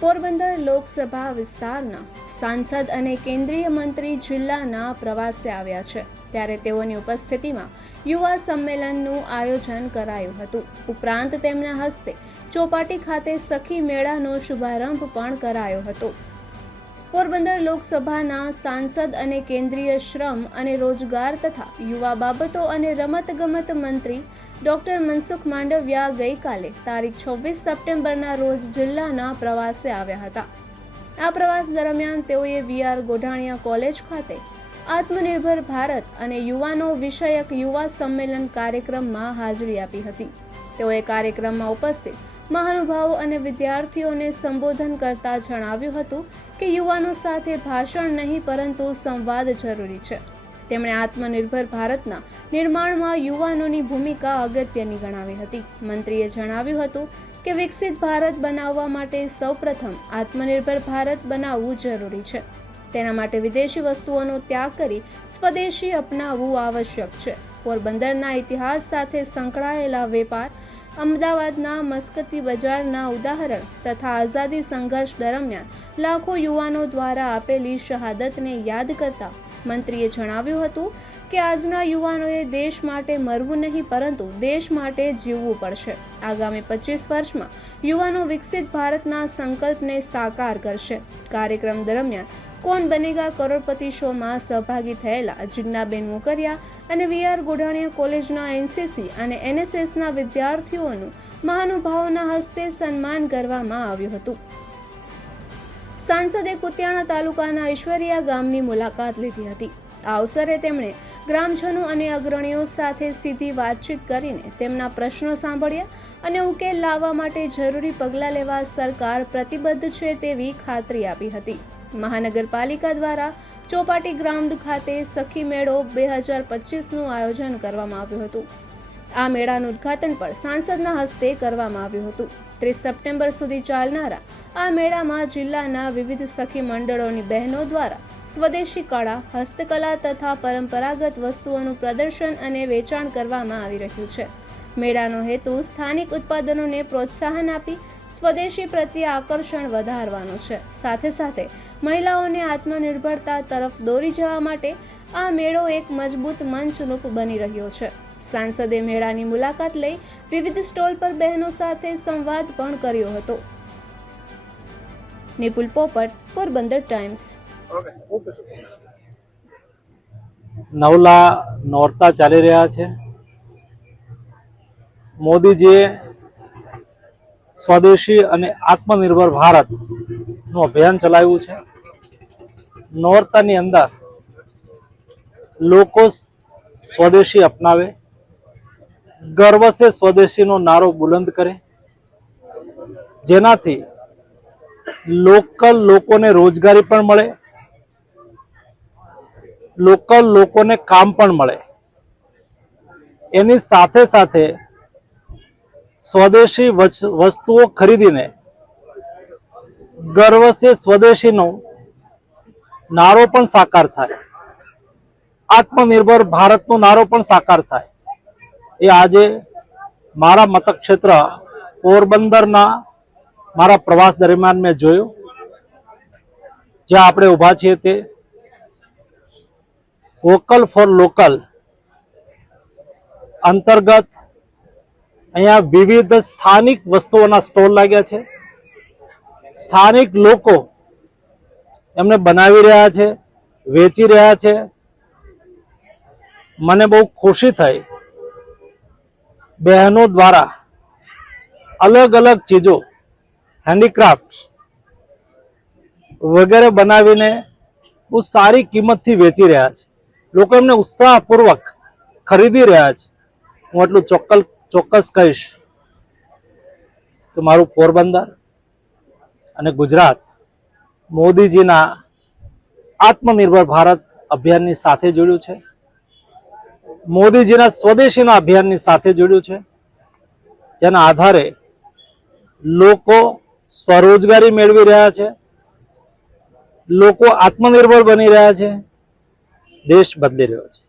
પોરબંદર લોકસભા વિસ્તારના સાંસદ અને કેન્દ્રીય મંત્રી જિલ્લાના પ્રવાસે આવ્યા છે. ત્યારે તેઓની ઉપસ્થિતિમાં યુવા સંમેલનનું આયોજન કરાયું હતું. ઉપરાંત તેમના હસ્તે ચોપાટી ખાતે સખી મેળાનો શુભારંભ પણ કરાયો હતો. પોરબંદર લોકસભાના સાંસદ અને કેન્દ્રીય શ્રમ અને રોજગાર તથા યુવા બાબતો અને રમતગમત મંત્રી ડોક્ટર મનસુખ માંડવિયા ગઈકાલે તારીખ છવ્વીસ સપ્ટેમ્બરના રોજ જિલ્લાના પ્રવાસે આવ્યા હતા. આ પ્રવાસ દરમિયાન તેઓએ વીઆર ગોઢાણીયા કોલેજ ખાતે આત્મનિર્ભર ભારત અને યુવાનો વિષયક યુવા સંમેલન કાર્યક્રમમાં હાજરી આપી હતી. તેઓએ કાર્યક્રમમાં ઉપસ્થિત મહાનુભાવો અને વિદ્યાર્થીઓને સંબોધન કરતા જણાવ્યું હતું કે યુવાનો સાથે ભાષણ નહીં પરંતુ સંવાદ જરૂરી છે. તેમણે આત્મનિર્ભર ભારતના નિર્માણમાં યુવાનોની ભૂમિકા અગત્યની ગણાવી હતી. મંત્રીએ જણાવ્યું હતું કે વિકસિત ભારત બનાવવા માટે સૌપ્રથમ આત્મનિર્ભર ભારત બનાવવું જરૂરી છે. તેના માટે વિદેશી વસ્તુઓનો ત્યાગ કરી સ્વદેશી અપનાવવું આવશ્યક છે. પોરબંદરના ઇતિહાસ સાથે સંકળાયેલા વેપાર અમદાવાદના મસ્કતી બજારના ઉદાહરણ તથા આઝાદી સંઘર્ષ દરમિયાન લાખો યુવાનો દ્વારા આપેલી શહાદતને યાદ કરતા મંત્રીએ જણાવ્યું હતું કે આજના યુવાનોએ દેશ માટે મરવું નહીં, પરંતુ દેશ માટે જીવવું પડશે. આગામી પચીસ વર્ષમાં યુવાનો વિકસિત ભારતના સંકલ્પને સાકાર કરશે. કાર્યક્રમ દરમિયાન કોણ બનેગા કરોડપતિ શોમાં સહભાગી થયેલા જિજ્ઞાબેન મોકરિયા અને વીઆર ગોઢાણીયા કોલેજના એનસીસી અને એનએસએસના વિદ્યાર્થીઓનું મહાનુભાવોના હસ્તે સન્માન કરવામાં આવ્યું હતું. સાંસદે કુતિયાણા તાલુકાના ઐશ્વર્યા ગામની મુલાકાત લીધી હતી. આ અવસરે તેમણે ગ્રામજનો અને અગ્રણીઓ સાથે સીધી વાતચીત કરીને તેમના પ્રશ્નો સાંભળ્યા અને ઉકેલ લાવવા માટે જરૂરી પગલાં લેવા સરકાર પ્રતિબદ્ધ છે તેવી ખાતરી આપી હતી. મહાનગરપાલિકા દ્વારા ચોપાટી ગ્રાઉન્ડ ખાતે સખી મેળો બે હજાર પચીસનું આયોજન કરવામાં આવ્યું હતું. આ મેળાનું ઉદ્ઘાટન પણ સાંસદના હસ્તે કરવામાં આવ્યું હતું. ત્રીસ સપ્ટેમ્બર સુધી ચાલનારા આ મેળામાં જિલ્લાના વિવિધ સખી મંડળોની બહેનો દ્વારા સ્વદેશી કળા, હસ્તકલા તથા પરંપરાગત વસ્તુઓનું પ્રદર્શન અને વેચાણ કરવામાં આવી રહ્યું છે. મેળાનો હેતુ સ્થાનિક ઉત્પાદનોને પ્રોત્સાહન આપી સ્વદેશી પ્રત્યે આકર્ષણ વધારવાનો છે. સાથે સાથે મહિલાઓને આત્મનિર્ભરતા તરફ દોરી જવા માટે આ મેળો એક મજબૂત મંચરૂપ બની રહ્યો છે. સાંસદે મેળાની મુલાકાત લઈ વિવિધ સ્ટોલ પર બહેનો સાથે સંવાદ પણ કર્યો હતો. નિપુલ પોપટ પોરબંદર ટાઈમ્સ. નવલા નોરતા ચાલી રહ્યા છે. મોદીજીએ સ્વદેશી અને આત્મનિર્ભર ભારતનું અભિયાન ચલાવ્યું છે. નોરતાની અંદર લોકો સ્વદેશી અપનાવે ગર્વ સે સ્વદેશીનો નારો બુલંદ કરે, જેનાથી લોકલ લોકોને રોજગારી પણ મળે, લોકલ લોકોને કામ પણ મળે. એની સાથે સાથે સ્વદેશી વસ્તુઓ ખરીદીને ગર્વ સે સ્વદેશીનો નારો પણ સાકાર થાય. આત્મનિર્ભર ભારતનો નારો પણ સાકાર થાય. એ આજે મારા મતક્ષેત્ર પોરબંદરના મારા પ્રવાસ દરમિયાન મેં જોયું. જ્યાં આપણે ઊભા છીએ તે વોકલ ફોર લોકલ અંતર્ગત અહીંયા વિવિધ સ્થાનિક વસ્તુઓના સ્ટોલ લાગ્યા છે. સ્થાનિક લોકો એમને બનાવી રહ્યા છે, વેચી રહ્યા છે. મને બહુ ખુશી થઈ. બહેનો દ્વારા અલગ અલગ ચીજો હેન્ડીક્રાફ્ટ વગેરે બનાવીને બહુ સારી કિંમતથી વેચી રહ્યા છે. લોકો એમને ઉત્સાહપૂર્વક ખરીદી રહ્યા છે. હું એટલું ચોક્કસ ચોક્કસ કહીશ કે મારું પોરબંદર અને ગુજરાત મોદીજીના આત્મનિર્ભર ભારત અભિયાનની સાથે જોડ્યું છે. મોદીજીના સ્વદેશીના અભિયાનની સાથે જોડ્યું છે. જેના આધારે લોકો સ્વરોજગારી મેળવી રહ્યા છે. લોકો આત્મનિર્ભર બની રહ્યા છે. દેશ બદલી રહ્યો છે.